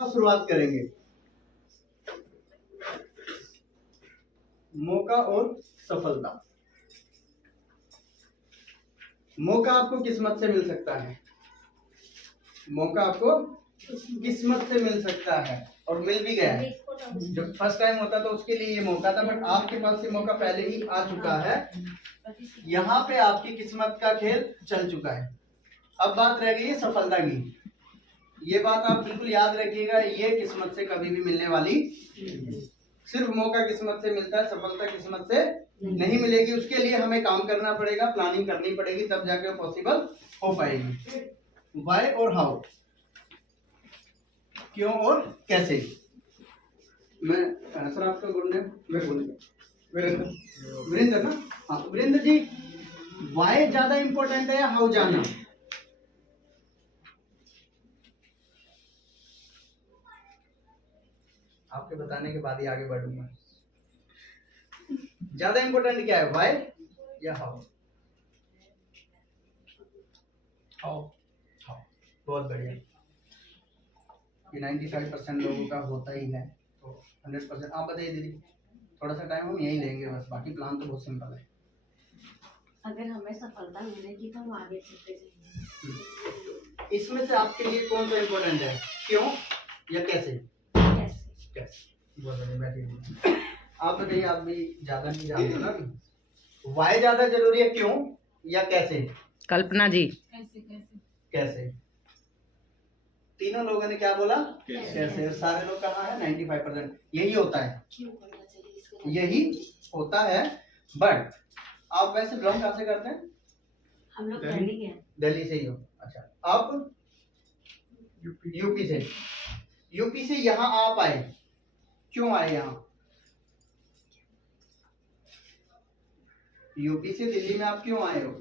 शुरुआत करेंगे। मौका और सफलता। मौका आपको किस्मत से मिल सकता है, मौका आपको किस्मत से मिल सकता है और मिल भी गया है। जब फर्स्ट टाइम होता तो उसके लिए ये मौका था, बट आपके पास ये मौका पहले ही आ चुका है। यहाँ पे आपकी किस्मत का खेल चल चुका है। अब बात रह गई है सफलता की। ये बात आप बिल्कुल याद रखिएगा, ये किस्मत से कभी भी मिलने वाली, सिर्फ मौका किस्मत से मिलता है, सफलता किस्मत से नहीं मिलेगी। उसके लिए हमें काम करना पड़ेगा, प्लानिंग करनी पड़ेगी, तब जाके पॉसिबल हो पाएगी। वाई और हाउ, क्यों और कैसे। मैं सर आपका गुड नेम वीरेंद्र ना? हाँ वीरेंद्र जी, वाई ज्यादा इंपॉर्टेंट है या हाउ जानना? आपके बताने के बाद ही आगे बढ़ूंगा। ज्यादा इंपॉर्टेंट क्या है, वाई या हाउ? हाउ। बहुत बढ़िया। ये 95% लोगों का होता ही है, तो 100%। आप बताइए दीदी, थोड़ा सा टाइम हम यही लेंगे बस, बाकी प्लान तो बहुत सिंपल है। अगर हमें सफलता मिलेगी तो हम आगे चलते जाएंगे। इसमें से आपके लिए कौन सा इम्पोर्टेंट है, क्यों या कैसे? कैसे। बहुत बढ़िया, बैठिए। आप बताइए, आप भी ज्यादा नहीं जानते ना, वाई ज्यादा जरूरी है, क्यों या कैसे? कल्पना जी, कैसे। तीनों लोगों ने क्या बोला? कैसे। सारे लोग कहाँ है? 95%। यही होता है, यही होता है। बट आप वैसे बिलोंग कहाँ से करते हैं? हम लोग दिल्ली के हैं। दिल्ली से ही हो? अच्छा। आप यूपी से। यूपी से यहाँ आप आए, क्यों आए यहाँ? यूपी से दिल्ली में आप क्यों आए हो?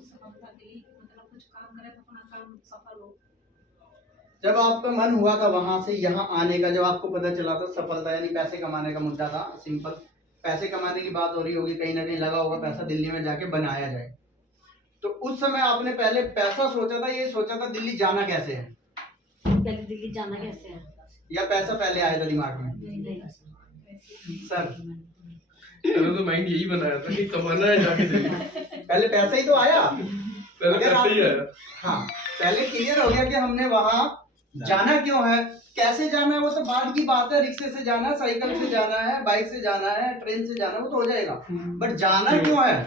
जब आपका मन हुआ था वहां से यहाँ आने का, जब आपको पता चला था सफलता यानी पैसे कमाने का मुद्दा था, सिंपल पैसे कमाने की बात हो रही होगी, कहीं ना कहीं लगा होगा पैसा दिल्ली में जाके बनाया जाए, तो उस समय आपने पहले पैसा सोचा था, ये सोचा था दिल्ली जाना कैसे है? पहले दिल्ली जाना कैसे है, या पैसा पहले आया था दिमाग में? सर तो माइंड यही बनाया था कि कमाना है जाके दिल्ली। पहले पैसा ही तो आया, पहले पैसा ही आया। हाँ, पहले क्लियर हो गया कि हमने वहां जाना क्यों है। कैसे जाना है वो तो बाद की बात है, रिक्शे से जाना है, साइकिल से जाना है, बाइक से जाना है, ट्रेन से जाना है, वो तो हो जाएगा, बट जाना क्यों है?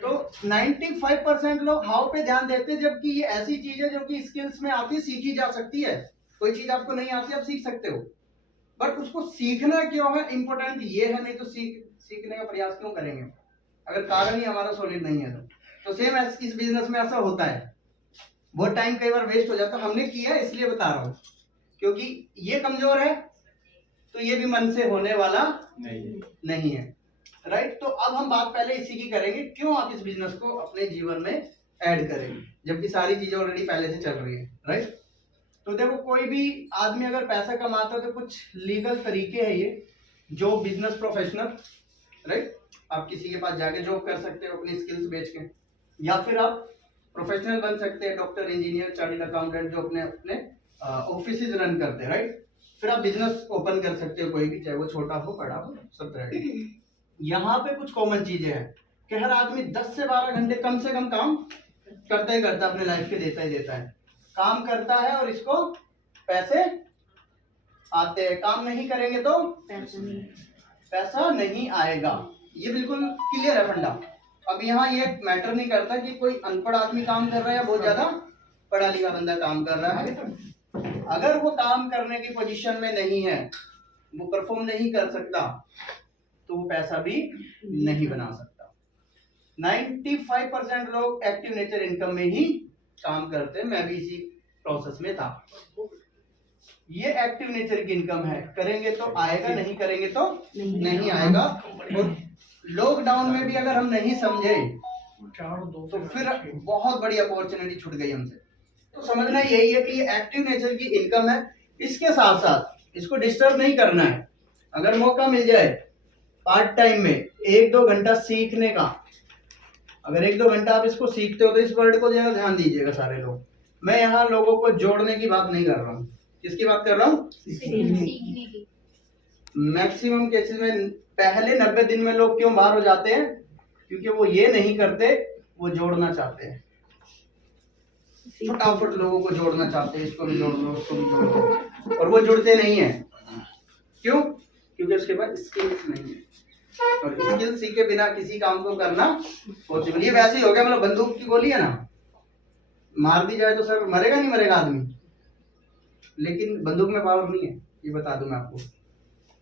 तो 95% लोग हाउ पे ध्यान देते हैं, जबकि ये ऐसी चीज है जो कि स्किल्स में आती है, सीखी जा सकती है। कोई चीज आपको नहीं आती, आप सीख सकते हो, बट उसको सीखना क्यों है इम्पोर्टेंट ये है, नहीं तो सीखने का प्रयास क्यों करेंगे अगर कारण ही हमारा सॉलिड नहीं है तो सेम इस बिजनेस में ऐसा होता है, बहुत टाइम कई बार वेस्ट हो जाता है। हमने किया है इसलिए बता रहा हूँ, क्योंकि ये कमजोर है तो ये भी मन से होने वाला नहीं है, राइट। तो अब हम बात पहले इसी की करेंगे, क्यों आप इस बिजनेस को अपने जीवन में ऐड करेंगे जबकि सारी चीजें ऑलरेडी पहले से चल रही है, राइट। तो देखो, कोई भी आदमी अगर पैसा कमाता है तो कुछ लीगल तरीके हैं ये, जो बिजनेस प्रोफेशनल, राइट, आप किसी के पास जाके जॉब कर सकते हो अपनी स्किल्स बेच के, या फिर आप प्रोफेशनल बन सकते हैं, डॉक्टर, इंजीनियर, चार्टर्ड अकाउंटेंट, जो अपने अपने ऑफिस रन करते हैं, राइट। फिर आप बिजनेस ओपन कर सकते हो, कोई भी, चाहे वो छोटा हो बड़ा हो, सब तरह के। यहाँ पे कुछ कॉमन चीजें हैं कि हर आदमी 10 से 12 घंटे कम से कम काम करता ही करता, अपने लाइफ के देता ही देता है, काम करता है और इसको पैसे आते हैं। काम नहीं करेंगे तो पैसा नहीं आएगा, ये बिल्कुल क्लियर है फंडा। अब यहाँ ये मैटर नहीं करता कि कोई अनपढ़ आदमी काम कर रहा है या बहुत ज्यादा पढ़ा लिखा बंदा काम कर रहा है, अगर वो काम करने की पोजीशन में नहीं है, वो परफॉर्म नहीं कर सकता, तो वो पैसा भी नहीं बना सकता। 95% लोग एक्टिव नेचर इनकम में ही काम करते हैं, मैं भी इसी प्रोसेस में था। ये एक्टिव नेचर की इनकम है, करेंगे तो आएगा, नहीं करेंगे तो नहीं आएगा। और लॉकडाउन में भी अगर हम नहीं समझे तो फिर बहुत बड़ी अपॉर्चुनिटी छूट गई हमसे। तो समझना यही है कि ये एक्टिव नेचर की इनकम है, इसके साथ साथ इसको डिस्टर्ब नहीं करना है। अगर मौका मिल जाए पार्ट टाइम में 1-2 घंटा सीखने का, अगर 1-2 घंटा आप इसको सीखते हो तो इस वर्ड को ध्यान दीजिएगा सारे लोग। मैं यहाँ लोगों को जोड़ने की बात नहीं कर रहा हूँ, किसकी बात कर रहा हूँ? सीखने की। मैक्सिमम केसेस में पहले 90 दिन में लोग क्यों बाहर हो जाते हैं? क्योंकि वो ये नहीं करते, वो जोड़ना चाहते हैं, फटाफट लोगों को जोड़ना चाहते हैं, इसको भी जोड़ दो, उसको भी जोड़ दो, और वो जुड़ते नहीं है। क्यों? क्योंकि उसके पास स्किल्स नहीं है, और स्किल सीखे बिना किसी काम को करना पॉसिबल। ये वैसे ही हो गया, मतलब बंदूक की गोली है ना, मार दी जाए तो सर मरेगा नहीं मरेगा आदमी, लेकिन बंदूक में पावर नहीं है, ये बता दूं मैं आपको।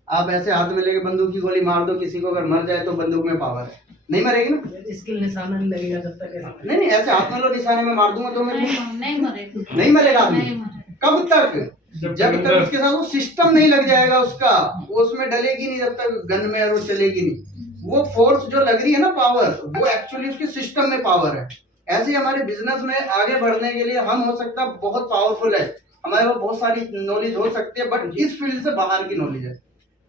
आप ऐसे हाथ में लेके बंदूक की गोली मार दो किसी को, अगर मर जाए तो बंदूक में पावर है, नहीं मरेगी ना। स्किल निशाना नहीं लगेगा जब तक। नहीं, ऐसे हाथ में लो निशाने में मार दूंगा तो मैं नहीं मरेगा, नहीं मरेगा आदमी। नहीं मरेगा। कब तक? जब तक उसके साथ वो सिस्टम नहीं लग जाएगा उसका, वो उसमें डलेगी नहीं, जब तक गन में वो चलेगी नहीं। वो फोर्स जो लग रही है ना, पावर, वो एक्चुअली उसके सिस्टम में पावर है। ऐसे ही हमारे बिजनेस में आगे बढ़ने के लिए हम हो सकता है बहुत पावरफुल है, हमारे पास बहुत सारी नॉलेज हो सकती है, बट इस फील्ड से बाहर की नॉलेज है।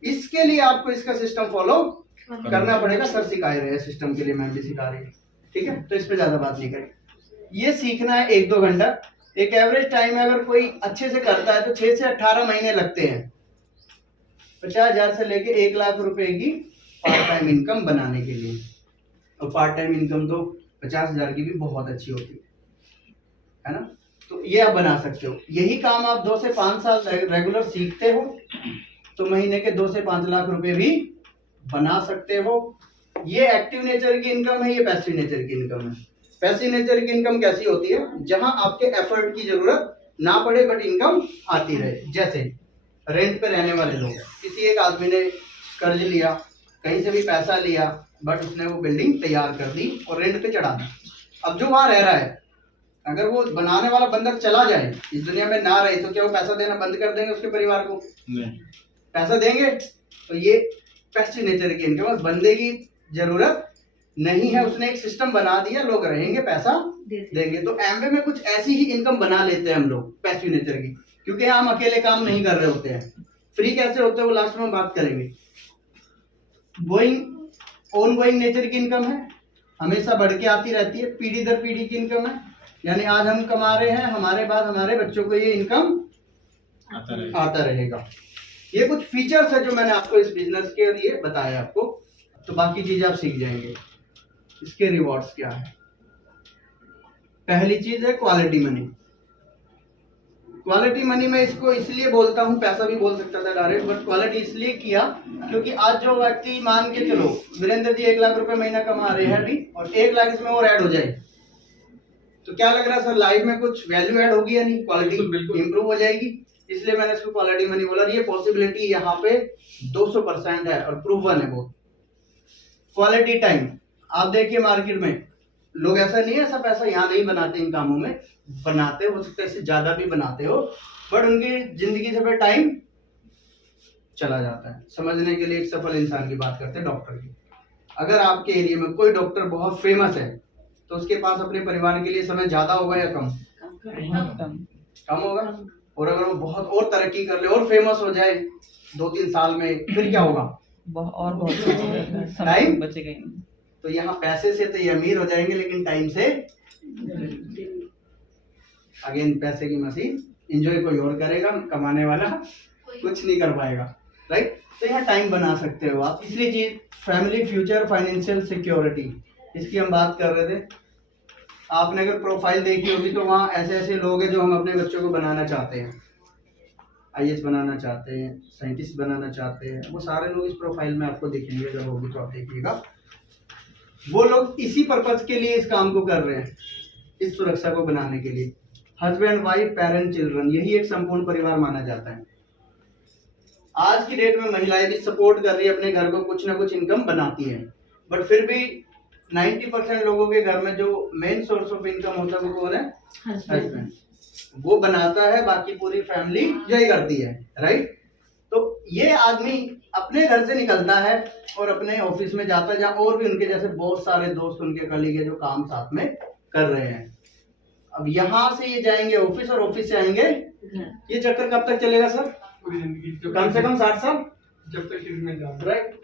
इसके लिए आपको इसका सिस्टम फॉलो करना पड़ेगा। सर सिखा रहे हैं सिस्टम के लिए, मैम भी सिखा रही है, ठीक है। तो इस पे ज्यादा बात नहीं करें। ये सीखना है 1-2 घंटा। एक एवरेज टाइम है, अगर कोई अच्छे से करता है तो 6 से 18 महीने लगते हैं 50,000 से लेके 1 लाख रुपए की पार्ट टाइम इनकम बनाने के लिए। और पार्ट टाइम इनकम तो 50,000 की भी बहुत अच्छी होती है ना। तो ये आप बना सकते हो। यही काम आप 2 से 5 साल रेगुलर सीखते हो तो महीने के 2 से 5 लाख रुपए भी बना सकते हो। ये एक्टिव नेचर की इनकम है, ये पैसिव नेचर की इनकम है। पैसिव नेचर की इनकम कैसी होती है? जहां आपके एफर्ट की जरूरत ना पड़े बट इनकम आती रहे। जैसे रेंट पे रहने वाले लोग, किसी एक आदमी ने कर्ज लिया, कहीं से भी पैसा लिया, बट उसने वो बिल्डिंग तैयार कर दी और रेंट पे चढ़ा दी। अब जो वहां रह रहा है, अगर वो बनाने वाला बंदा चला जाए, इस दुनिया में ना रहे, तो क्या वो पैसा देना बंद कर देंगे उसके परिवार को? नहीं, पैसा देंगे। तो ये पैसिव नेचर की इनकम, बंदे की जरूरत नहीं है, उसने एक सिस्टम बना दिया, लोग रहेंगे, पैसा देंगे। तो एमवे में कुछ ऐसी ही इनकम बना लेते हैं हम लोग पैसिव नेचर की, क्योंकि हम अकेले काम नहीं कर रहे होते हैं। फ्री कैसे होते हैं वो लास्ट में बात करेंगे। ऑन गोइंग नेचर की इनकम है, हमेशा बढ़ के आती रहती है। पीढ़ी दर पीढ़ी की इनकम है, यानी आज हम कमा रहे हैं, हमारे बाद हमारे बच्चों को ये इनकम आता रहेगा। ये कुछ फीचर्स है जो मैंने आपको इस बिजनेस के लिए बताया आपको, तो बाकी चीजें आप सीख जाएंगे। इसके रिवॉर्ड्स क्या है? पहली चीज है क्वालिटी मनी। क्वालिटी मनी में इसको इसलिए बोलता हूँ, पैसा भी बोल सकता था डायरेक्ट, बट क्वालिटी इसलिए किया क्योंकि आज जो व्यक्ति, मान के चलो वीरेंद्र जी 1 लाख रुपए महीना कमा रहे हैं अभी, और 1 लाख इसमें और ऐड हो जाए, तो क्या लग रहा है सर, लाइफ में कुछ वैल्यू ऐड होगी या नहीं? क्वालिटी इंप्रूव हो जाएगी। इसलिए मैंने इसको क्वालिटी मनी बोला। ये पॉसिबिलिटी यहाँ पे 200% है और प्रूवन है बहुत। क्वालिटी टाइम, आप देखिए मार्केट में लोग, ऐसा नहीं है ऐसा पैसा यहाँ नहीं बनाते, इन कामों में बनाते, हो सकता है इससे ज्यादा भी बनाते हो, बट उनकी जिंदगी से फिर टाइम चला जाता है। समझने के लिए एक सफल इंसान की बात करते हैं, डॉक्टर की। अगर आपके एरिया में कोई डॉक्टर बहुत फेमस है तो उसके पास अपने परिवार के लिए समय ज्यादा होगा या कम? कम होगा। और अगर वो बहुत और तरक्की कर ले और फेमस हो जाए 2-3 साल में, फिर क्या होगा? और बहुत टाइम बचेगा। तो यहाँ पैसे से तो ये अमीर हो जाएंगे, लेकिन टाइम से अगेन पैसे की मशीन, एंजॉय कोई और करेगा, कमाने वाला कुछ नहीं कर पाएगा, राइट। तो यहाँ टाइम बना सकते हो आप। तीसरी चीज, फैमिली फ्यूचर फाइनेंशियल सिक्योरिटी, इसकी हम बात कर रहे थे। आपने अगर प्रोफाइल देखी होगी तो वहाँ ऐसे ऐसे लोग हैं जो हम अपने बच्चों को बनाना चाहते हैं, IAS बनाना चाहते हैं, साइंटिस्ट बनाना चाहते हैं, वो सारे लोग इस प्रोफाइल में आपको दिखेंगे, अगर होगी तो आप देखिएगा। वो लोग इसी पर्पज के लिए इस काम को कर रहे हैं, इस सुरक्षा को बनाने के लिए। हस्बैंड, वाइफ, पेरेंट, चिल्ड्रन, यही एक संपूर्ण परिवार माना जाता है। आज की डेट में महिलाएं भी सपोर्ट कर रही है, अपने घर को कुछ ना कुछ इनकम बनाती है, बट फिर भी 90% लोगों के घर में जो मेन सोर्स ऑफ इनकम होता है वो कौन है? हस्बैंड। वो बनाता है, बाकी पूरी फैमिली यही करती है, राइट। तो ये आदमी अपने घर से निकलता है और अपने ऑफिस में जाता है, जहाँ और भी उनके जैसे बहुत सारे दोस्त, उनके कलीग जो काम साथ में कर रहे हैं। अब यहाँ से ये जाएंगे ऑफिस और ऑफिस से आएंगे, ये चक्कर कब तक चलेगा सर? पूरी जिंदगी, कम से कम 60 साल, जब तक शरीर में जान, राइट।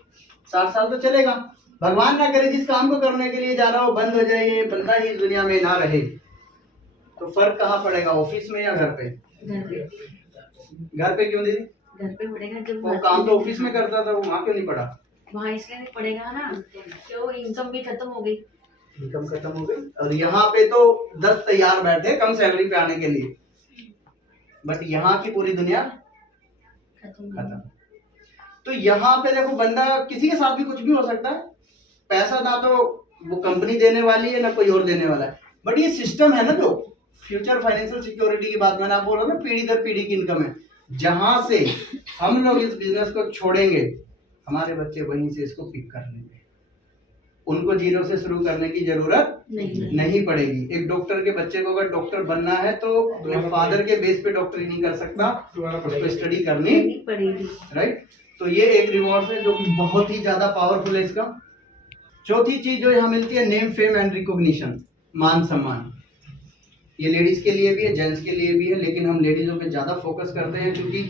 60 साल तो चलेगा। भगवान ना करे जिस काम को करने के लिए जा रहा हो बंद हो जाए, ये बंदा ही इस दुनिया में ना रहे, तो फर्क कहाँ पड़ेगा, ऑफिस में या घर पे? घर पे क्यों दीदी? घर पे पड़ेगा जब वो काम तो ऑफिस में करता था, वो वहाँ क्यों नहीं पढ़ा? वहाँ इसलिए नहीं पड़ेगा ना कि वो इनकम भी खत्म हो गई। इनकम खत्म हो गई और यहाँ पे तो 10 तैयार बैठे कम सैलरी पे आने के लिए, बट यहाँ की पूरी दुनिया खत्म। तो यहाँ पे देखो बंदा किसी के साथ भी कुछ भी हो सकता है, पैसा ना तो वो कंपनी देने वाली है ना कोई और देने वाला है, बट ये सिस्टम है ना जो फ्यूचर फाइनेंशियल सिक्योरिटी की बात मैंने आप बोल रहा हूँ ना, पीढ़ी दर पीढ़ी की इनकम है। जहां से हम लोग इस बिजनेस को छोड़ेंगे हमारे बच्चे वहीं से इसको पिक कर लेंगे, उनको जीरो से शुरू करने की जरूरत नहीं पड़ेगी। एक डॉक्टर के बच्चे को अगर डॉक्टर बनना है तो अपने फादर के बेस पे डॉक्टरी नहीं कर सकता, उसको स्टडी करनी पड़ेगी, राइट। तो ये एक रिवॉर्ड है जो कि बहुत ही ज्यादा पावरफुल है इसका। चौथी चीज जो यहाँ मिलती है, नेम फेम एंड रिकॉग्निशन, मान सम्मान। ये लेडीज के लिए भी है, जेंट्स के लिए भी है, लेकिन हम लेडीजों पे ज्यादा फोकस करते हैं क्योंकि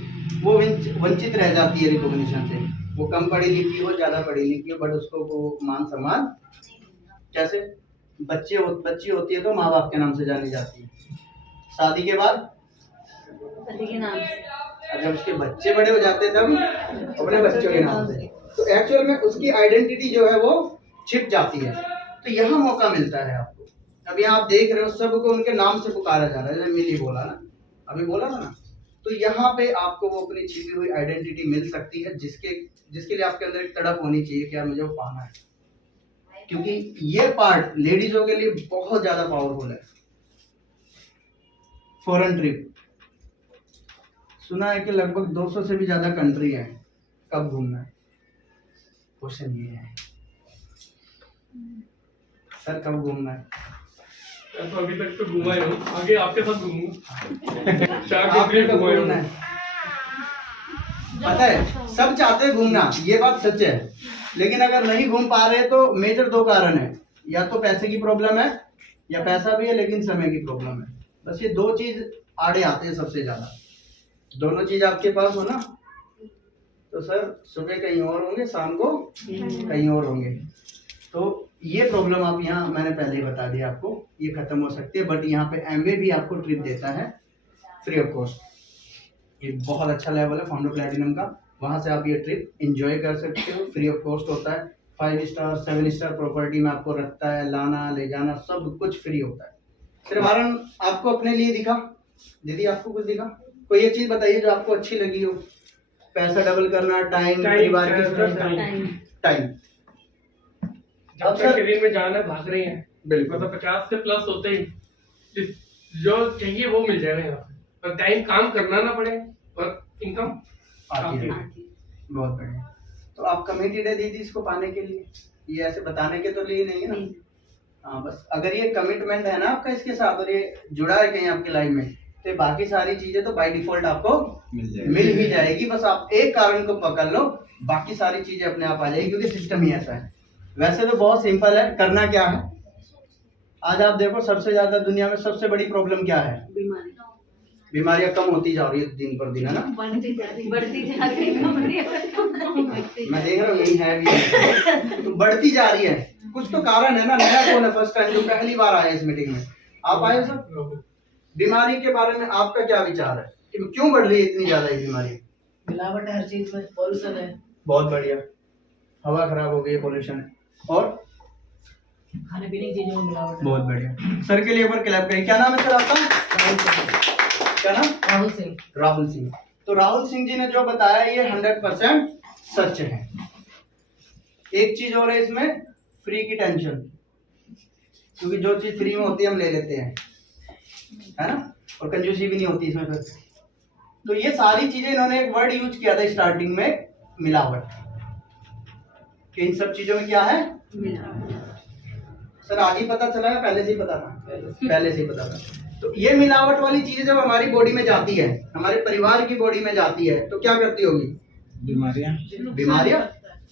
वो वंचित रह जाती है रिकॉग्निशन से। वो कम पढ़ी लिखी हो, ज्यादा पढ़ी लिखी हो, बट उसको वो मान सम्मान, जैसे बच्ची होती है तो माँ बाप के नाम से जानी जाती है, शादी के बाद पति के नाम से, और जब उसके बच्चे बड़े हो जाते हैं तब अपने बच्चों के नाम से। तो एक्चुअल में उसकी आइडेंटिटी जो है वो छिप जाती है। तो यहाँ मौका मिलता है आपको। अब यहाँ आप देख रहे हो सबको उनके नाम से पुकारा जा रहा है, जैसे मिली बोला ना, अभी बोला था ना। तो यहाँ पे आपको वो अपनी छिपी हुई आइडेंटिटी मिल सकती है, जिसके लिए आपके अंदर एक तड़प होनी चाहिए कि यार मुझे वो पाना है, क्योंकि ये पार्ट लेडीजों के लिए बहुत ज्यादा पावरफुल है। फॉरेन ट्रिप, सुना है कि लगभग 200 से भी ज्यादा कंट्री है। कब घूमना है? क्वेश्चन ये है सर, कब घूमना है? मैं तो अभी तक तो घूमा ही हूँ, आगे आपके साथ घूमूंगा। 4 आपने कंट्री कब घूमा घूमना हूँ। है? पता है सब चाहते हैं घूमना, ये बात सच है, लेकिन अगर नहीं घूम पा रहे तो मेजर 2 कारण है, या तो पैसे की प्रॉब्लम है, या पैसा भी है लेकिन समय की प्रॉब्लम है। बस ये 2 चीज आड़े आते हैं सबसे ज्यादा। दोनों चीज आपके पास हो ना तो सर सुबह कहीं और होंगे, शाम को कहीं और होंगे। तो ये प्रॉब्लम आप यहाँ मैंने पहले ही बता दिया आपको, ये खत्म हो सकती है। बट यहाँ पे एमवे भी आपको ट्रिप देता है फ्री ऑफ कॉस्ट। ये बहुत अच्छा लेवल है फाउंडर प्लैटिनम का, वहां से आप ये ट्रिप एंजॉय कर सकते हो, फ्री ऑफ कॉस्ट होता है। 5 स्टार 7 स्टार प्रॉपर्टी में आपको रखता है, लाना ले जाना सब कुछ फ्री होता है। सिर्फ कारण आपको अपने लिए दिखा, दीदी आपको कुछ दिखा? कोई एक चीज बताइए जो आपको अच्छी लगी हो। पैसा डबल करना, टाइम, परिवार की टाइम। जब तक करियर में जाना भाग रहे हैं, बिल्कुल। मतलब 50 से प्लस होते ही जो चाहिए वो मिल जाएगा यहाँ पे, और टाइम काम करना ना पड़े और इनकम आती है। बहुत बढ़िया। तो आप कमिटेड है दीदी इसको पाने के लिए, ये ऐसे बताने के तो लिए नहीं है ना? हाँ, बस अगर ये कमिटमेंट है ना आपका इसके साथ और ये जुड़ा है कहीं आपकी लाइफ में, तो बाकी सारी चीजें तो बाय डिफॉल्ट आपको मिल ही जाएगी। बस आप एक कारण को पकड़ लो, बाकी सारी चीजें अपने आप आ जाएगी, क्योंकि सिस्टम ही ऐसा है। वैसे तो बहुत सिंपल है, करना क्या है। आज आप देखो सबसे ज्यादा दुनिया में सबसे बड़ी प्रॉब्लम क्या है? बीमारियां कम होती जा रही है दिन पर दिन, है ना? बढ़ती जा रही है। मैं देख रहा हूँ यही है भी, तो बढ़ती जा रही है। कुछ तो कारण है ना। नया कौन है फर्स्ट टाइम जो पहली बार आया इस मीटिंग में? आप आए सर? बीमारी के बारे में आपका क्या विचार है कि क्यों बढ़ रही है इतनी ज्यादा ये बीमारी? मिलावट है हर चीज में, पॉल्यूशन है। बहुत बढ़िया, हवा खराब हो गई, पोल्यूशन है, और खाने पीने की चीजों में मिलावट है। बहुत बढ़िया। सर के लिए ऊपर क्लैप करें। क्या नाम है सर आपका? क्या नाम? राहुल सिंह। राहुल सिंह। तो राहुल सिंह जी ने जो बताया ये 100% सच है। एक चीज और है इसमें, फ्री की टेंशन, क्योंकि जो चीज फ्री में होती है हम ले लेते हैं, है ना? और कंजूसी भी नहीं होती इसमें फिर। तो ये सारी चीजें इन्होंने एक वर्ड यूज किया था स्टार्टिंग में, मिलावट। कि इन सब चीजों में क्या है? सर आज ही पता चला है, पहले से ही पता था? पहले से ही पता था। तो ये मिलावट वाली चीजें जब हमारी बॉडी में जाती है, हमारे परिवार की बॉडी में जाती है, तो क्या करती होगी? बीमारियां।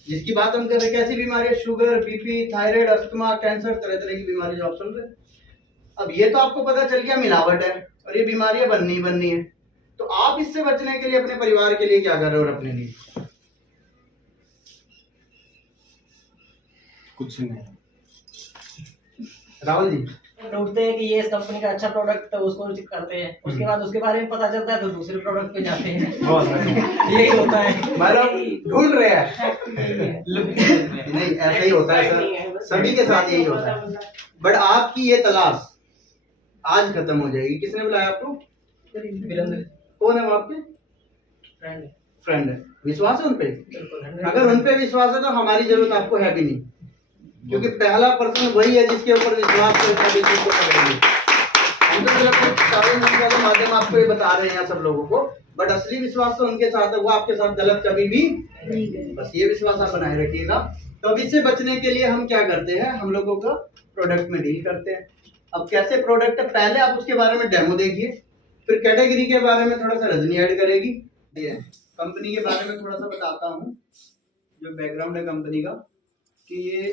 जिसकी बात हम कर रहे हैं, कैसी बीमारियां? Sugar, BP, thyroid, asthma, cancer, तरह तरह की बीमारी जो आप सुन रहे हैं। अब ये तो आपको पता चल गया मिलावट है और ये बीमारियां बननी है। तो आप इससे बचने के लिए अपने परिवार के लिए क्या कर रहे हो और अपने लिए? कुछ नहीं। राहुल जी ढूंढते हैं कि ये इस कंपनी का अच्छा प्रोडक्ट, उसको करते हैं, उसके बाद उसके बारे में पता चलता है तो दूसरे प्रोडक्ट पे जाते हैं। बहुत बढ़िया। यही होता है। मतलब ढूंढ रहे हैं नहीं, ऐसा ही होता है सर, सभी के साथ यही होता है। बट आपकी ये तलाश आज खत्म हो जाएगी। किसने बुलाया आपको? वीरेंद्र कौन है वो आपके? फ्रेंड फ्रेंड है। विश्वास है उन पे? बिल्कुल। अगर उन पे विश्वास है तो हमारी जरूरत आपको है भी नहीं, क्योंकि पहला पर्सन वही है जिसके ऊपर विश्वास करता है चीज को करेंगे। हम तो सिर्फ सारे मीडिया के माध्यम आपको ये बता रहे हैं सब लोगों को, बट असली विश्वास तो उनके साथ है, वो आपके साथ गलत कभी भी नहीं। बस ये विश्वास आप बनाए रखिएगा। तो अब इससे बचने के लिए हम क्या करते हैं, हम लोगों का प्रोडक्ट में डील करते हैं। अब कैसे प्रोडक्ट है, पहले आप उसके बारे में डेमो देखिए, फिर कैटेगरी के बारे में थोड़ा सा रजनी ऐड करेगी। कंपनी के बारे में थोड़ा सा बताता हूँ, जो बैकग्राउंड है कंपनी का, कि ये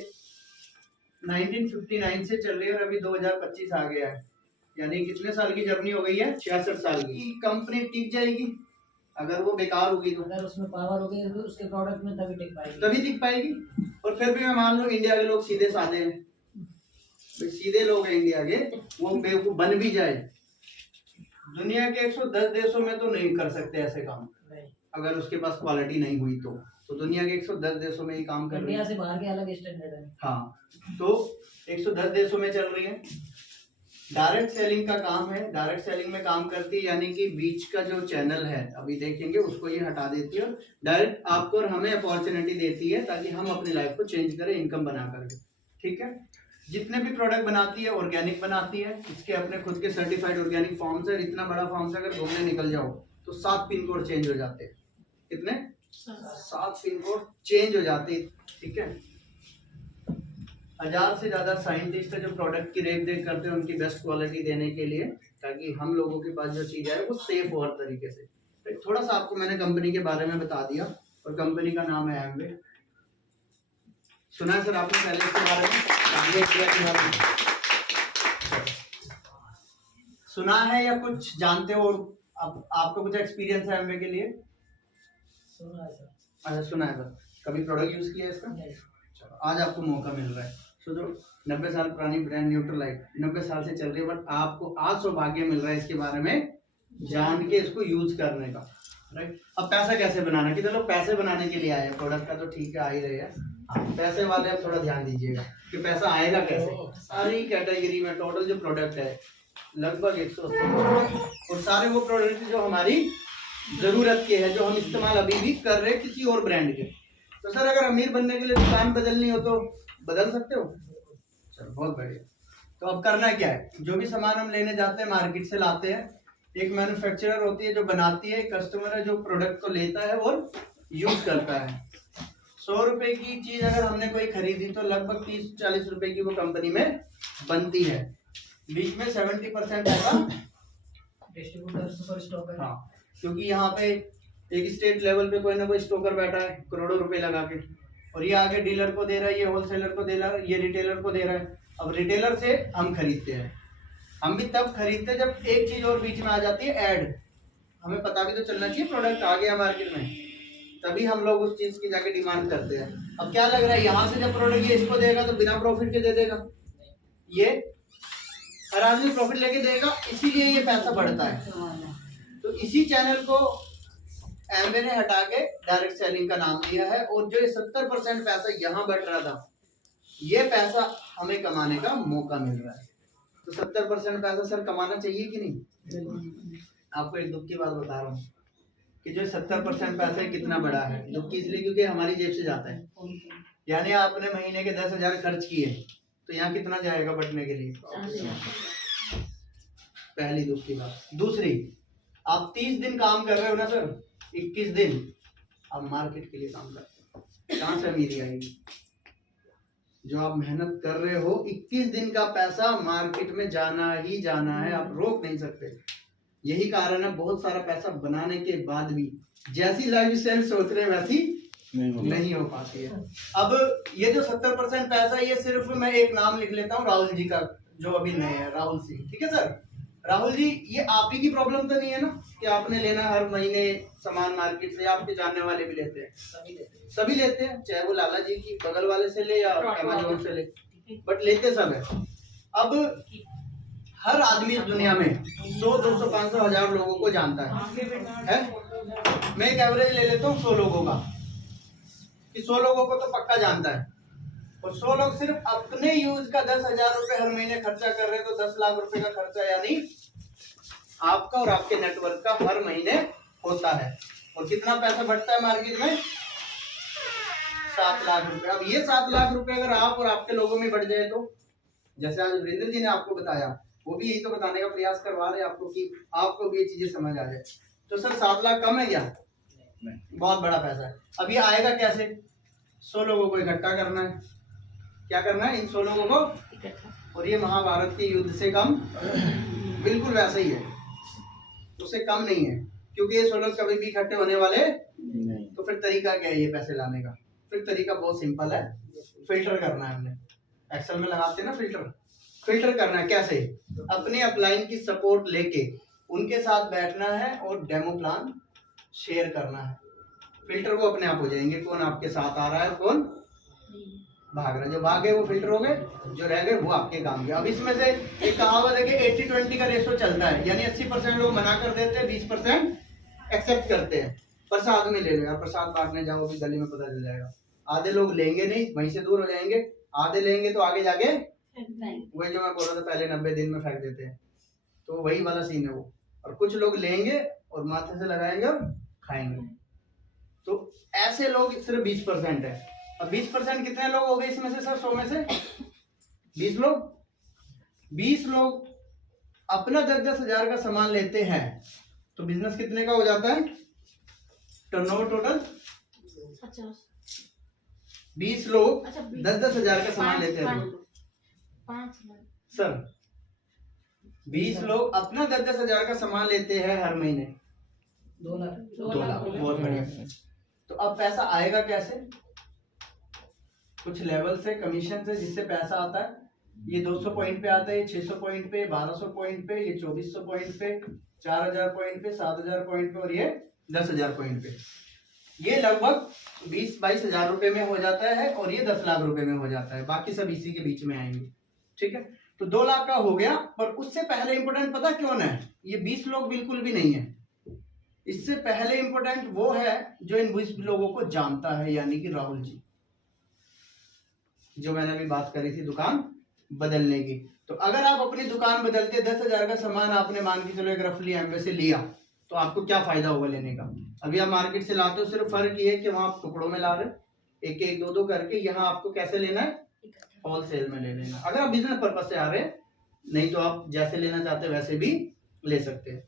1959 से चल रही है और अभी 2025 आ गया है, यानी कितने साल की जर्नी हो गई है? 66 साल की। कंपनी टिक जाएगी, अगर वो बेकार होगी तो अगर उसमें पावर होगी तो उसके प्रोडक्ट में तभी टिक पाएगी। तभी टिक पाएगी। और फिर भी मैं मान लूं इंडिया के लोग सीधे साधे हैं, तो सीधे लोग हैं इंडिया के, वो बेवकूफ बन भी जाए, दुनिया के 110 देशों में तो नहीं कर सकते ऐसे काम। अगर उसके पास क्वालिटी नहीं हुई तो दुनिया के 110 देशों में ही काम कर रही इंडिया है। से बाहर के अलग स्टैंडर्ड है। हाँ, तो 110 देशों में चल रही है। डायरेक्ट सेलिंग का काम है, डायरेक्ट सेलिंग में काम करती है, यानी कि बीच का जो चैनल है अभी देखेंगे उसको ये हटा देती है, डायरेक्ट आपको और हमें अपॉर्चुनिटी देती है ताकि हम अपनी लाइफ को चेंज करें इनकम बना करके। ठीक है, जितने भी प्रोडक्ट बनाती है ऑर्गेनिक बनाती है, इसके अपने खुद के सर्टिफाइड ऑर्गेनिक फॉर्म्स है। इतना बड़ा फॉर्म्स अगर घूमने निकल जाओ तो 7 पिन कोड चेंज हो जाते हैं। कितने? 7 पिन कोड चेंज हो जाते हैं। ठीक है, 1000 से ज्यादा साइंटिस्ट है जो प्रोडक्ट की रेख देख करते हैं उनकी बेस्ट क्वालिटी देने के लिए, ताकि हम लोगों के पास जो चीज है वो सेफ हो हर तरीके से। तो थोड़ा सा आपको मैंने कंपनी के बारे में बता दिया, और कंपनी का नाम है एमवे। सुना है सर आपने पहले इसके बारे में? सुना है या कुछ जानते हो? अब आपको कुछ एक्सपीरियंस है एमवे के लिए? सुना है सर। अच्छा, सुना है सर। कभी प्रोडक्ट यूज किया है इसका? चलो, आज आपको मौका मिल रहा है। सोचो 90 साल पुरानी ब्रांड न्यूट्रलाइट 90 साल से चल रही है, बट आपको आज सौभाग्य मिल रहा है इसके बारे में जान के इसको यूज करने का। राइट, अब पैसा कैसे बनाना, कि चलो पैसे बनाने के लिए आए, प्रोडक्ट का तो ठीक है आ ही रहे हैं, पैसे वाले अब थोड़ा ध्यान दीजिएगा कि पैसा आएगा कैसे। सारी कैटेगरी में टोटल जो प्रोडक्ट है लगभग 180, और सारे वो प्रोडक्ट जो हमारी जरूरत के है, जो हम इस्तेमाल अभी भी कर रहे हैं किसी और ब्रांड के। तो सर अगर अमीर बनने के लिए दुकान बदलनी हो तो बदल सकते हो? चलो बहुत बढ़िया। तो अब करना क्या है, जो भी सामान हम लेने जाते हैं मार्केट से लाते हैं, एक मैन्युफैक्चरर होती है जो बनाती है, कस्टमर है जो प्रोडक्ट को लेता है और यूज करता है। 100 रुपए की चीज अगर हमने कोई खरीदी तो लगभग 30-40 रुपए की वो कंपनी में बनती है। बीच में 70% ऐसा डिस्ट्रीब्यूटर सुपर स्टॉक है। हाँ, क्योंकि यहाँ पे एक स्टेट लेवल पे कोई ना कोई स्टोकर बैठा है करोड़ों रुपए लगा के, और ये आगे डीलर को दे रहा है, ये होलसेलर को दे रहा है, ये रिटेलर को दे रहा है। अब रिटेलर से हम खरीदते हैं, हम भी तब खरीदते हैं जब एक चीज और बीच में आ जाती है, ऐड। हमें पता भी तो चलना चाहिए प्रोडक्ट आ गया मार्केट में, तभी हम लोग उस चीज की जाके डिमांड करते हैं। अब क्या लग रहा है, यहाँ से जब प्रोडक्ट ये इसको देगा तो बिना प्रॉफिट के दे देगा, ये हर आदमी प्रॉफिट लेके देगा, इसीलिए ये पैसा बढ़ता है। तो इसी चैनल को एमवे ने हटा के डायरेक्ट सेलिंग का नाम दिया है, और जो 70% पैसा यहाँ बढ़ रहा था, ये पैसा हमें कमाने का मौका मिल रहा है। तो 70% पैसा सर कमाना चाहिए कि नहीं? आपको एक दुख की बात बता रहा हूँ कि जो 70% पैसा है कितना बड़ा है। दुख की इसलिए क्योंकि हमारी जेब से जाता है, यानी आपने महीने के 10,000 खर्च किए तो यहाँ कितना जाएगा बटने के लिए? पहली दुख की बात। दूसरी, आप 30 दिन काम कर रहे हो ना सर, 21 दिन आप मार्केट के लिए काम करते हो, कहाँ से अमीरी आएगी? जो आप मेहनत कर रहे हो 21 दिन का पैसा मार्केट में जाना ही जाना है, आप रोक नहीं सकते। यही कारण है बहुत सारा पैसा बनाने के बाद भी जैसी लाइफ स्टाइल सोच रहे हैं वैसी नहीं हो पाती है। अब ये जो 70% पैसा, ये सिर्फ मैं एक नाम लिख लेता हूँ राहुल जी का, जो अभी नए हैं, राहुल सिंह। ठीक है सर, राहुल जी, ये आप ही की प्रॉब्लम तो नहीं है ना कि आपने लेना हर महीने सामान मार्केट से? आपके जानने वाले भी लेते हैं, सभी लेते हैं, चाहे वो लाला जी की बगल वाले से ले या अमेज़न से ले, बट लेते सब है। अब हर आदमी इस दुनिया में 100, 200, 500, 1000 लोगों को जानता है? मैं एक एवरेज ले लेता हूँ 100 लोगों का, कि 100 लोगों को तो पक्का जानता है, और 100 लोग सिर्फ अपने यूज का 10,000 रुपए हर महीने खर्चा कर रहे हैं, तो 10 लाख रुपए का खर्चा यानी आपका और आपके नेटवर्क का हर महीने होता है। और कितना पैसा बढ़ता है मार्केट में? 7 लाख रुपए। अब ये 7 लाख रुपए अगर आप और आपके लोगों में बढ़ जाए तो, जैसे आज वीरेंद्र जी ने आपको बताया, वो भी यही तो बताने का प्रयास करवा रहे हैं आपको कि आपको भी ये चीजें समझ आ जाए। तो सर 7 लाख कम है क्या? बहुत बड़ा पैसा है। अब ये आएगा कैसे? 100 लोगों को इकट्ठा करना है। क्या करना है? इन 100 लोगों को, और ये महाभारत के युद्ध से कम बिल्कुल वैसा ही है, उससे कम नहीं है, क्योंकि ये 100 लोग कभी भी इकट्ठे होने वाले नहीं। तो फिर तरीका क्या है ये पैसे लाने का? फिर तरीका बहुत सिंपल है, फिल्टर करना है। हमने एक्सेल में लगाते हैं ना फिल्टर, फिल्टर करना है। कैसे? अपने अपलाइन की सपोर्ट लेके उनके साथ बैठना है और डेमो प्लान शेयर करना है। फिल्टर वो अपने आप हो जाएंगे, कौन आपके साथ आ रहा है, कौन भाग रहा है। जो भागे वो फिल्टर हो गए, जो रह गए वो आपके काम के। अब इसमें से एक कहावत है कि 80-20 का रेशो चलता है, यानी 80% लोग मना कर देते हैं, 20% एक्सेप्ट करते हैं। प्रसाद में ले लो यार, प्रसाद बांटने जाओ भी गली में पता चल जाएगा। आधे लोग लेंगे नहीं, वहीं से दूर हो जाएंगे, आधे लेंगे तो आगे जाके वही जो मैं बोल रहा था पहले 90 दिन में फेंक देते हैं, तो वही वाला सीन है वो। और कुछ लोग लेंगे और माथे से लगाएंगे और खाएंगे। तो ऐसे लोग सिर्फ 20% है। अब 20% कितने लोग हो गए इसमें से सर? 100 में से 20 लोग। 20 लोग अपना 10-10 हजार का सामान लेते हैं, तो बिजनेस कितने का हो जाता है? टर्नओवर टोटल 20 लोग 10-10 हजार का सामान लेते हैं 5 लाख सर। 20 लोग अपना 10-10 हजार का सामान लेते हैं हर महीने, 2 लाख। 2 लाख। बहुत बढ़िया। तो अब पैसा आएगा कैसे? कुछ लेवल से, कमीशन से, जिससे पैसा आता है। ये 200 पॉइंट पे आता है, ये 600 पॉइंट पे, 1200 पॉइंट पे, ये 2400 पॉइंट पे, 4000 पॉइंट पे, 7000 पॉइंट पे, और ये 10,000 पॉइंट पे। ये लगभग 20-22 हजार रुपए में हो जाता है, और ये 10 लाख रुपए में हो जाता है। बाकी सब इसी के बीच में आएंगे। ठीक है, तो 2 लाख का हो गया। पर उससे पहले इंपोर्टेंट पता क्यों है? ये 20 लोग बिल्कुल भी नहीं है। इससे पहले इंपोर्टेंट वो है जो इन 20 लोगों को जानता है, यानी कि राहुल जी, जो मैंने अभी बात करी थी दुकान बदलने की। तो अगर आप अपनी दुकान बदलते, 10,000 का सामान आपने मान के चलो एक रफली एमवे से लिया, तो आपको क्या फायदा होगा लेने का? अभी आप मार्केट से लाते हो, सिर्फ फर्क ये है कि वहां आप टुकड़ों में ला रहे, एक एक दो करके। यहाँ आपको कैसे लेना है? होलसेल में ले लेना। अगर आप बिजनेस पर्पज से आ रहे हैं, नहीं तो आप जैसे लेना चाहते हैं वैसे भी ले सकते हैं।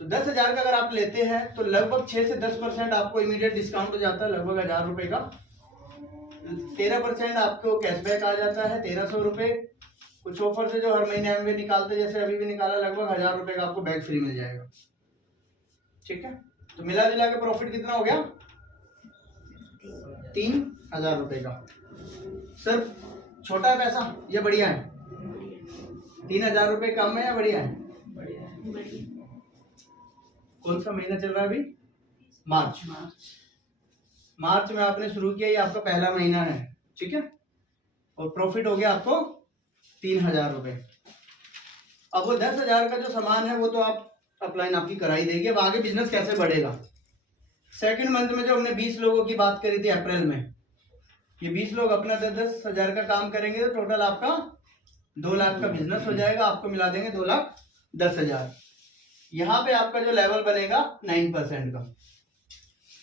तो 10,000 का अगर आप लेते हैं तो लगभग 6 से 10% आपको इमीडिएट डिस्काउंट हो जाता है, लगभग 1000 रुपए का। 13% आपको कैशबैक आ जाता है, 1300 रुपए। कुछ ऑफर से जो हर महीने एमवे निकालते, जैसे अभी भी निकाला, लगभग 1000 रुपए का आपको बैग फ्री मिल जाएगा। ठीक है, तो मिला जुला के प्रॉफिट कितना हो गया? 3000 रुपए का। सर छोटा है पैसा या बढ़िया है? 3000 रुपए कम है या बढ़िया है? कौन सा महीना चल रहा है अभी? मार्च। मार्च में आपने शुरू किया, ये आपका पहला महीना है। ठीक है, और प्रॉफिट हो गया आपको 3000 रुपए। अब वो 10,000 का जो सामान है वो तो आप अपलाइन आपकी कराई देगी। अब आगे बिजनेस कैसे बढ़ेगा? सेकंड मंथ में जो हमने 20 लोगों की बात करी थी अप्रैल में, ये 20 लोग अपना 10-10 हजार का काम करेंगे, तो टोटल आपका 2 लाख का बिजनेस हो जाएगा। आपको मिला देंगे 2,10,000। यहाँ पे आपका जो लेवल बनेगा 9% का,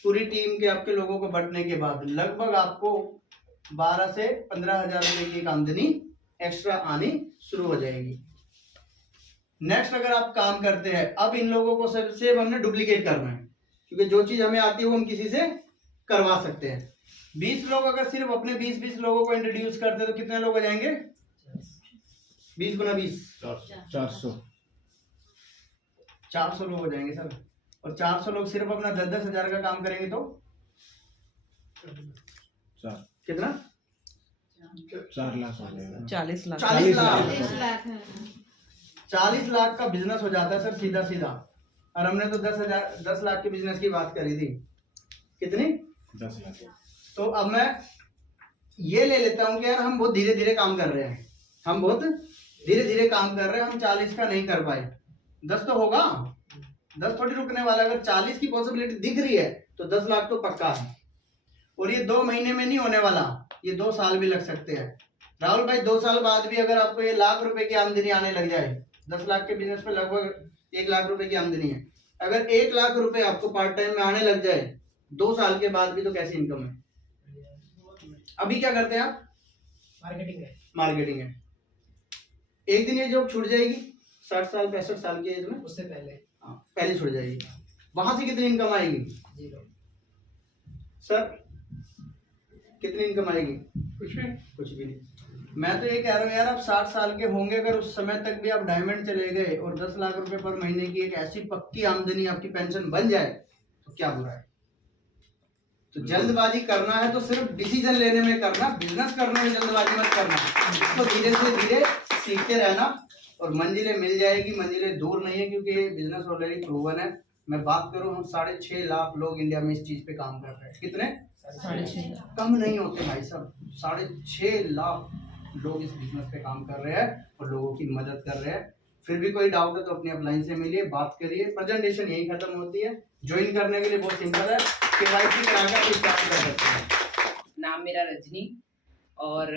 पूरी टीम के आपके लोगों को बंटने के बाद लगभग आपको 12 से 15,000 रुपए की आमदनी एक्स्ट्रा आनी शुरू हो जाएगी। नेक्स्ट अगर आप काम करते हैं, अब इन लोगों को सबसे हमने डुप्लीकेट करना है, क्योंकि जो चीज हमें आती है वो हम किसी से करवा सकते हैं। 20 लोग अगर सिर्फ अपने 20-20 लोगों को इंट्रोड्यूस करते हैं तो कितने लोग हो जाएंगे? 20 गुना 20 400 लोग हो जाएंगे सर। और 400 लोग सिर्फ अपना 10-10 हजार का काम करेंगे तो कितना? 4 लाख हो जाएगा। 40 लाख। 40 लाख। 30 लाख है। 40 लाख का बिजनेस हो जाता है सर, सीधा सीधा। और हमने तो 10 लाख के बिजनेस की बात करी थी। कितनी? 10 लाख। तो अब मैं ये ले लेता हूं कि यार हम बहुत धीरे धीरे काम कर रहे हैं, हम बहुत धीरे धीरे काम कर रहे हैं हम, 40 का नहीं कर पाए, 10 तो होगा, 10 थोड़ी रुकने वाला। अगर 40 की पॉसिबिलिटी दिख रही है तो 10 लाख तो पक्का है। और ये 2 महीने में नहीं होने वाला, ये 2 साल भी लग सकते हैं। राहुल भाई 2 साल बाद भी अगर आपको ये लाख रुपए की आमदनी आने लग जाए, 10 लाख के बिजनेस में लगभग 1 लाख रुपए की आमदनी है, अगर 1 लाख रुपए आपको पार्ट टाइम में आने लग जाए 2 साल के बाद भी, तो कैसी इनकम है। अभी क्या करते हैं आप? मार्केटिंग है। एक दिन ये जॉब छूट जाएगी 60 साल 65 साल की एज में, उससे पहले पहले छूट जाएगी, वहां से कितनी इनकम आएगी? 0 सर कितनी इनकम आएगी? कुछ भी कुछ भी नहीं। मैं तो ये कह रहा हूँ यार, आप 60 साल के होंगे, अगर उस समय तक भी आप डायमंड चले गए और 10 लाख रुपए पर महीने की एक ऐसी पक्की आमदनी आपकी पेंशन बन जाए तो क्या बुरा है। तो जल्दबाजी करना है तो सिर्फ डिसीजन लेने में करना, बिजनेस करने में जल्दबाजी मत करना। तो धीरे से धीरे सीखते रहना और मंजिलें मिल जाएगी, मंजिलें दूर नहीं है, क्योंकि ये बिजनेस ऑलरेडी प्रूवन है। मैं बात करूं, हम 6.5 लाख लोग इंडिया में इस चीज पे काम कर रहे हैं। कितने? 6.5 कम नहीं होते भाई साहब, 6.5 लाख लोग इस बिजनेस पे काम कर रहे हैं और लोगों की मदद कर रहे हैं। फिर भी कोई डाउट है तो अपनी अपलाइन से मिलिए, बात करिए। प्रेजेंटेशन यही खत्म होती है। ज्वाइन करने के लिए बहुत सिंपल है, केवाईसी कराकर स्टार्ट कर सकते हैं। नाम मेरा रजनी, और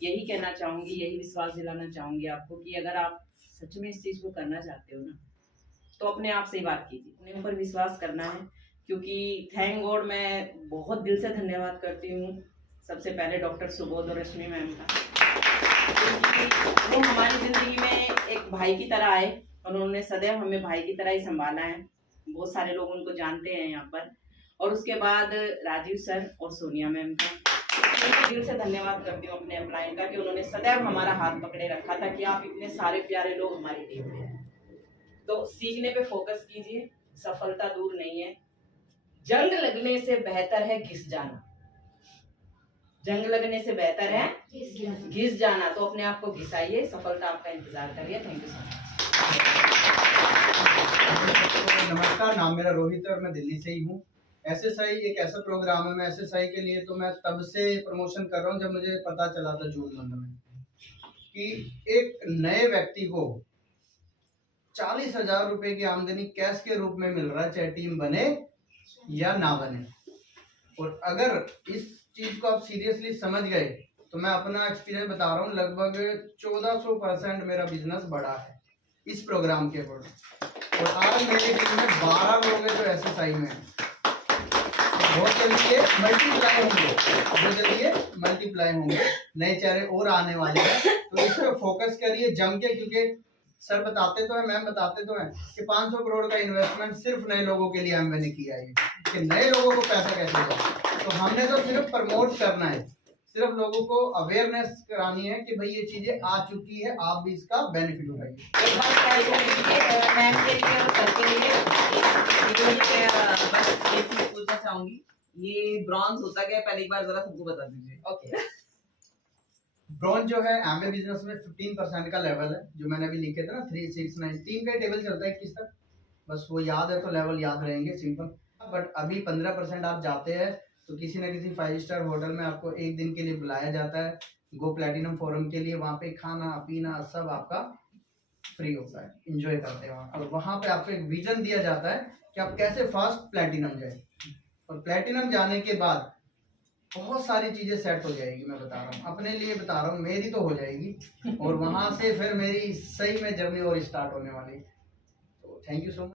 यही कहना चाहूँगी, यही विश्वास दिलाना चाहूँगी आपको कि अगर आप सच में इस चीज़ को करना चाहते हो ना, तो अपने आप से ही बात कीजिए, अपने ऊपर विश्वास करना है। क्योंकि थैंक गॉड, मैं बहुत दिल से धन्यवाद करती हूँ सबसे पहले डॉक्टर सुबोध और रश्मि मैम का, क्योंकि वो हमारी ज़िंदगी में एक भाई की तरह आए और उन्होंने सदैव हमें भाई की तरह ही संभाला है। बहुत सारे लोग उनको जानते हैं यहाँ पर। और उसके बाद राजीव सर और सोनिया मैम का, उनको दिल से धन्यवाद करती हूँ अपने एम्प्लॉय का, कि उन्होंने सदैव हमारा हाथ पकड़े रखा था कि आप इतने सारे प्यारे लोग हमारी टीम में हैं। तो सीखने पे फोकस कीजिए, सफलता दूर नहीं है। जंग लगने से बेहतर है घिस जाना, जंग लगने से बेहतर है घिस जाना। तो अपने आप को घिसाइए, सफलता आपका इंतजार करिए। Thank you so much. नमस्कार, नाम मेरा रोहित है और मैं दिल्ली से ही हूँ। SSI एक ऐसा प्रोग्राम है, मैं SSI के लिए तो मैं तब से प्रमोशन कर रहा हूँ जब मुझे पता चला था जून मंथ में कि एक नए व्यक्ति को 40,000 रुपए की आमदनी कैश के रूप में मिल रहा है, चाहे टीम बने या ना बने। और अगर इस चीज को आप सीरियसली समझ गए तो मैं अपना एक्सपीरियंस बता रहा हूँ, लगभग 1400% मेरा बिजनेस बढ़ा है इस प्रोग्राम के ऊपर। और आज मेरी टीम में 12 लोग हैं जो SSI में हैं। बहुत जल्दी ये मल्टीप्लाई होंगे, बहुत जल्दी ये मल्टीप्लाई होंगे, नए चेहरे और आने वाले हैं। तो इस पर फोकस करिए जम के, क्योंकि सर बताते तो हैं, मैम बताते तो हैं कि 500 करोड़ का इन्वेस्टमेंट सिर्फ नए लोगों के लिए मैंने किया है, कि नए लोगों को पैसा कैसे जाए। तो हमने तो सिर्फ प्रमोट करना है, सिर्फ लोगों को अवेयरनेस करानी है कि भाई ये चीजें आ चुकी है, आप भी इसका बेनिफिट उठाइए। एक बात मैम के लिए और सर के लिए बस एक चीज पूछना चाहूंगी, ये ब्रॉन्ज होता क्या है, पहले एक बार जरा सबको बता दीजिए। ओके। ब्रॉन्ज जो है एमवे बिजनेस में 15% का लेवल है, जो मैंने अभी लिखे थे ना 3, 6, 9 3 का टेबल चलता है 21 तक, बस वो याद है तो लेवल याद रहेंगे, सिंपल। बट अभी 15% आप जाते हैं तो किसी न किसी 5 स्टार होटल में आपको एक दिन के लिए बुलाया जाता है, गो प्लेटिनम फोरम के लिए। वहाँ पे खाना पीना सब आपका फ्री होता है, इंजॉय करते हैं वहाँ। और वहाँ पे आपको एक विजन दिया जाता है कि आप कैसे फास्ट प्लेटिनम जाए, और प्लेटिनम जाने के बाद बहुत सारी चीजें सेट हो जाएगी। मैं बता रहा हूँ, अपने लिए बता रहा हूँ, मेरी तो हो जाएगी और वहां से फिर मेरी सही में जर्नी और स्टार्ट होने वाली है। तो थैंक यू सो मच।